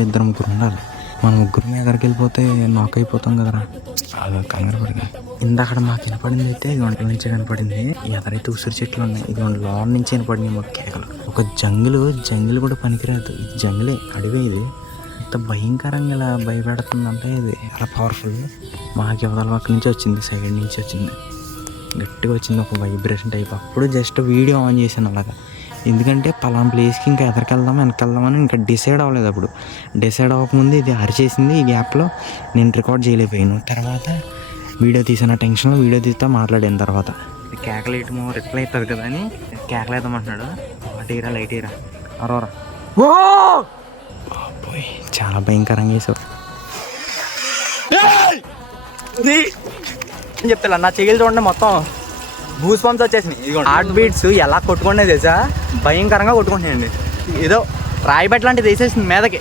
ఇద్దరు ముగ్గురు ఉండాలి. మన ముగ్గురు ఎక్కడికి వెళ్ళిపోతే నాక్ అయిపోతాం కదరా. అది కంగారు పడిగా ఇందాక మాకు వినపడింది అయితే ఇది ఒంటి నుంచి కనపడింది. ఎదరైతే ఉసిరి చెట్లు ఉన్నాయి. ఇది లోన్ నుంచి వినపడింది మాకు కేకలు. ఒక జంగిల్ కూడా పనికిరాదు. ఇది జంగిలే, అడవి. ఇది ఎంత భయంకరంగా ఇలా భయపెడుతుందంటే ఇది చాలా పవర్ఫుల్. మాకు ఎవరి పక్క నుంచి వచ్చింది, సైడ్ నుంచి వచ్చింది, గట్టిగా వచ్చింది ఒక వైబ్రేషన్ టైప్. అప్పుడు జస్ట్ వీడియో ఆన్ చేశాను అలాగా. ఎందుకంటే పలానా ప్లేస్కి ఇంకా ఎదరికెళ్దాం వెనకెళ్దామని ఇంకా డిసైడ్ అవ్వలేదు. అప్పుడు డిసైడ్ అవ్వకముందు ఇది అరిచేసింది. ఈ గ్యాప్లో నేను రికార్డ్ చేయలేకపోయాను. తర్వాత వీడియో తీసిన టెన్షన్లో వీడియో తీస్తే మాట్లాడిన తర్వాత కేకలేయటమో రిప్లై అవుతుంది కదా అని కేకలేద్దామంటున్నాడు. అటీరా లైట్ ఇరా అరోరా. బాబోయ్ చాలా భయంకరంగా వేసావు. చెప్తా నా చెయ్యిలు చూడండి, మొత్తం గూస్ బంప్స్ వచ్చేసినాయి. హార్ట్ బీట్స్ ఎలా కొట్టుకునే తెలుసా, భయంకరంగా కొట్టుకుంటున్నాయండి. ఏదో రాయి బెట్ లాంటిది వేసేసింది మీదకి.